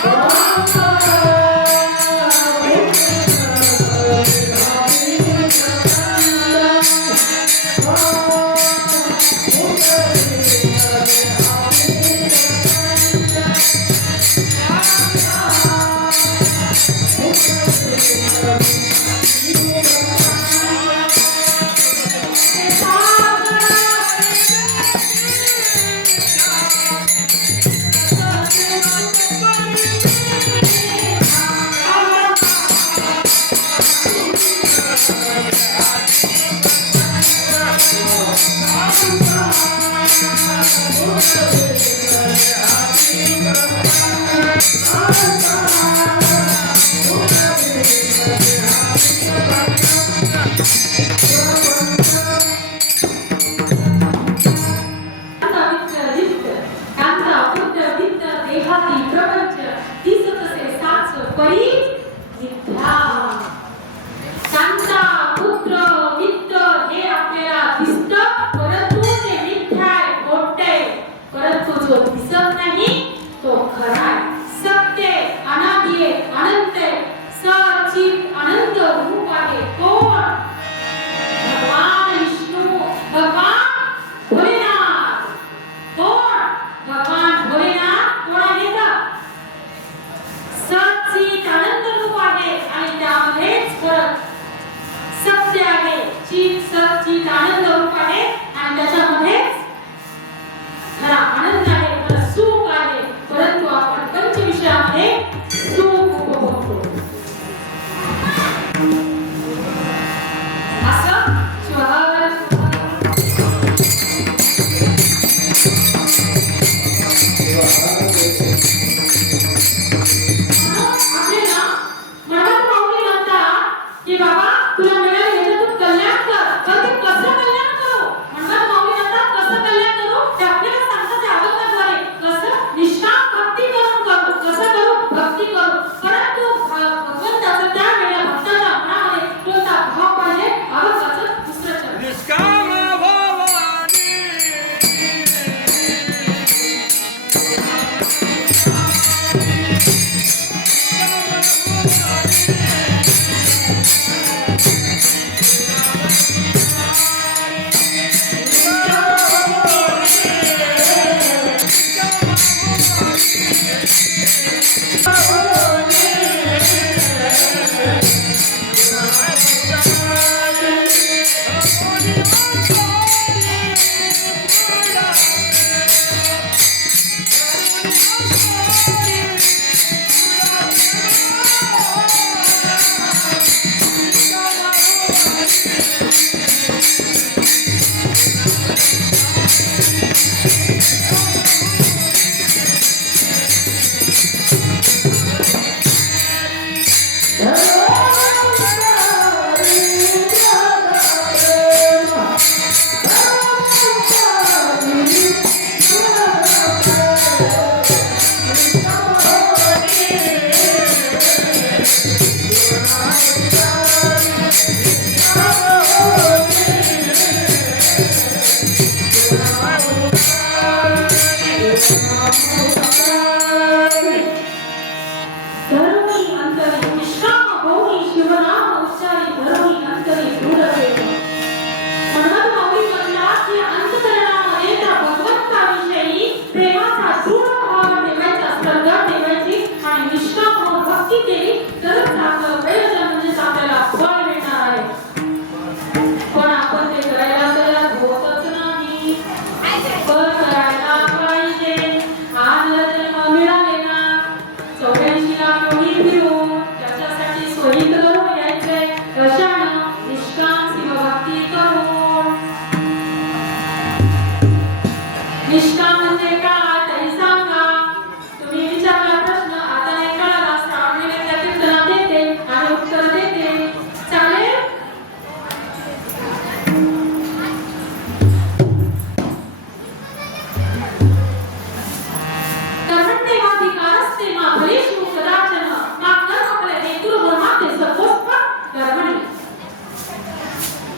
Oh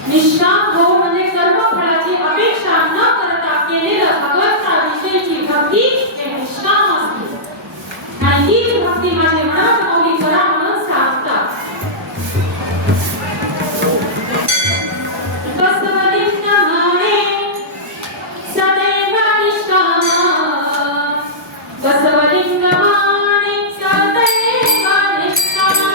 निष्काम हो म्हणजे कर्मफळाची अपेक्षा न करता केलेलं भगवंताविषयीची भक्ती हे निष्काम असते आणि तीच भक्ती माझे मनात माऊली करा म्हणून सांगतात. बसवलिंग म्हणे सदैव निष्काम, बसवलिंग म्हणे सदैव निष्काम.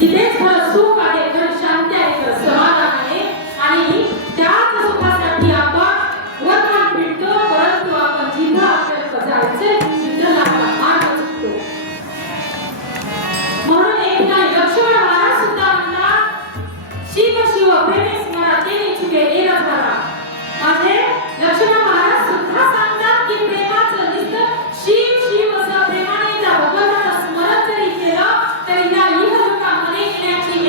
तिथेच खरं सुख आहे, खरं शांती आहे, खरं समाधान आहे आणि त्याच सुखासाठी आपण वरमान फिरतो, परंतु आपण जिथं आपल्याला जायचंय तिथं आपला मार्ग चुकतो. म्हणून एकदा लक्ष्मण महाराज सुद्धा म्हणतात, शिव शिव प्रेमे स्मरा तेने चुके एरा धरा. म्हणजे लक्ष्मण महाराज सुद्धा सांगतात की प्रेमाचं नुसतं शिव शिव असं प्रेमाने त्या भगवंताचं स्मरण जरी केलं तरी या इहलोकामध्ये येण्याची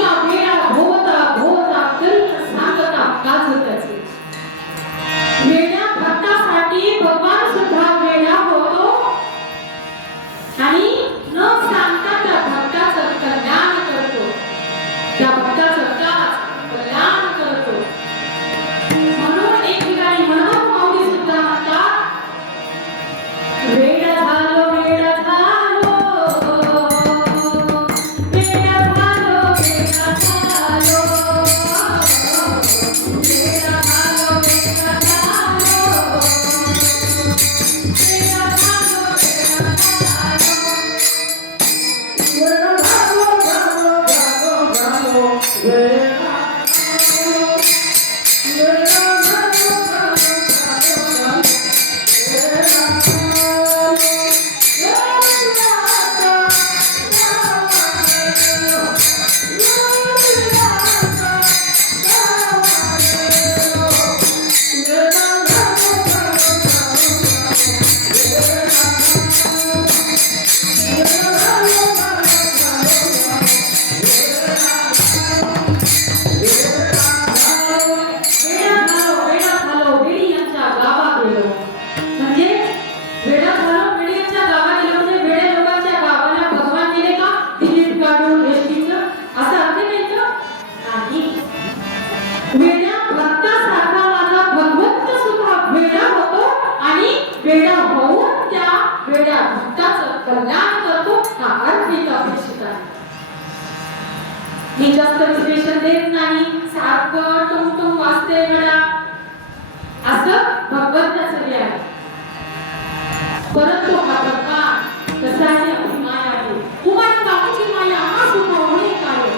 या वेळा भोवता भोवता करीत सांगता काजकाचे. वेड्या भक्तासाठी भगवान सुद्धा वेडा होतो आणि न सांगता त्या भक्ताचं कल्याण करतो. त्या भक्ताचं कल्याण करतो. म्हणून एक ठिकाणी मनोहर माऊली सुद्धा म्हणतात, वेडा झालो वेडा झालो वेडा झालो वेडा झालो वेडा झालो वेडा झालो वेडा झालो वेड्या भक्तासारखा माझा भगवंत सुद्धा वेडा होतो आणि वेडा होऊन त्या वेड्या भक्ताचं कल्याण करतो. हा अर्थ इथं अपेक्षित आहे. मी जास्त विश्लेषण देत नाही. सारखं टुमटुम वाजते वेळा असं भगवंताचं हे आहे. परंतु हा भगवान कसा आहे, आपली माया आहे. कुमार बाबाची माया हा सुद्धा होणे काय.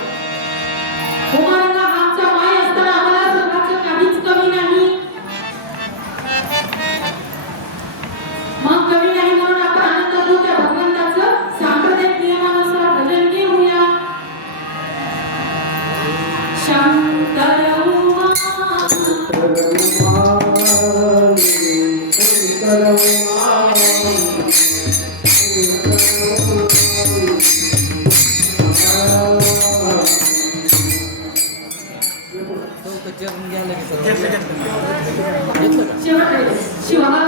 कुमारांना आमच्या माय असताना आम्हाला स्वतःचं काहीच कमी नाही. मग कमी नाही म्हणून आपण आनंद घेऊ. त्या भगवंताचं सांप्रदायिक नियमानुसार भजन घेऊया. चरण घ्यायला घेतलं का? शिवहार शिवहार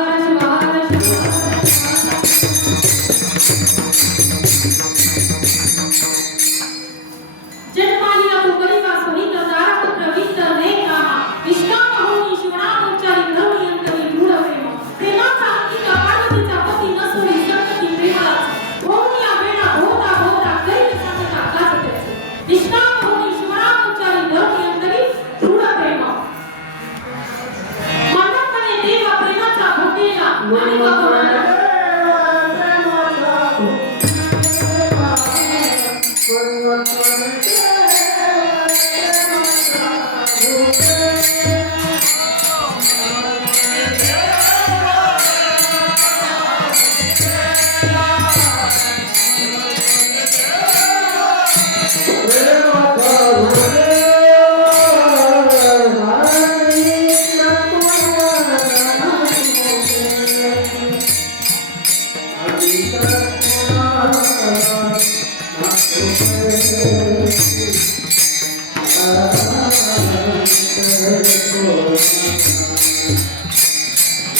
जन्मालिया तो कलिका सोहित दारपुत्र वित्त लेखा निष्काम होनी शिवनामोच्चारी धर्मी अंतरी मूढ प्रेम प्रेमाचा अंकिता पार्वतीचा पती नसोडी संतती प्रेमालाच होऊन या वेळा भोवता भोवता करीत सांगता काजकाचे. निष्काम होनी शिवनामोच्चारी धर्मी अंतरी मूढ प्रेम. मनोमने देवा प्रेमाचा भक्तीला मानिका कोणाला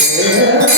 Yeah.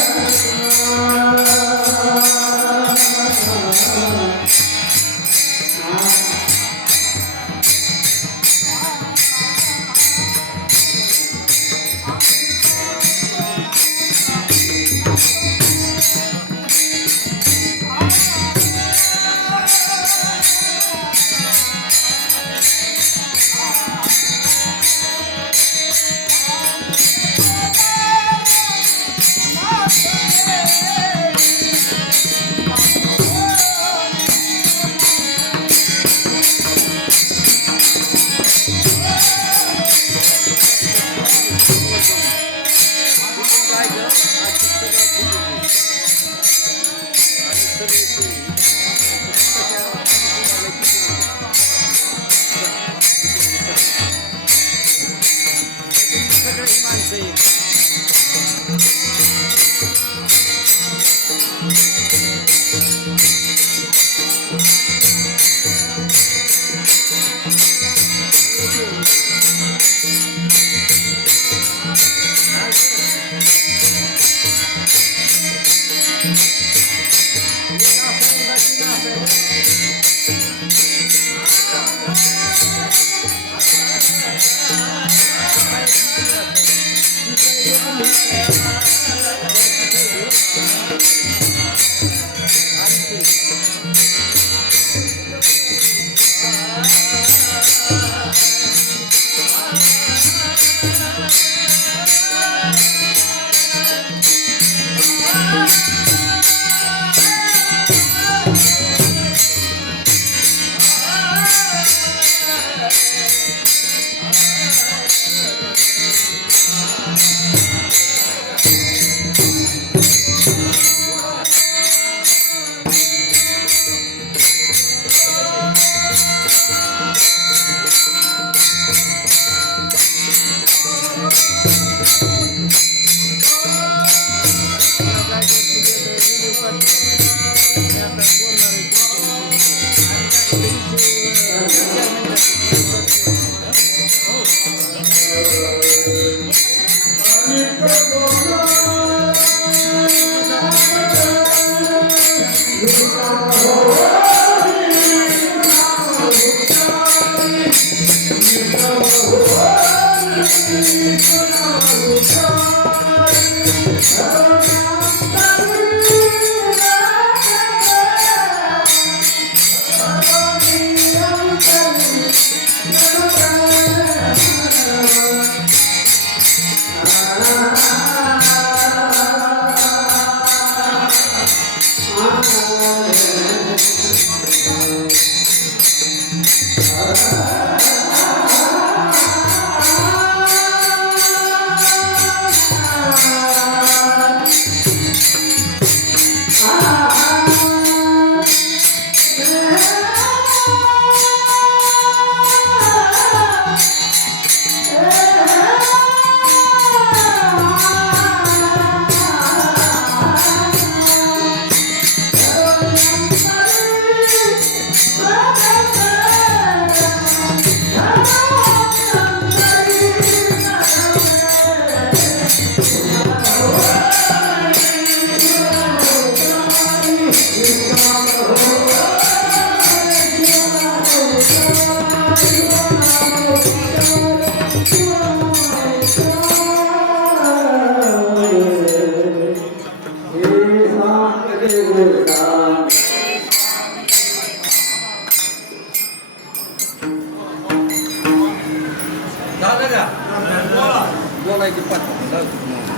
झालं का बोलायची पाठ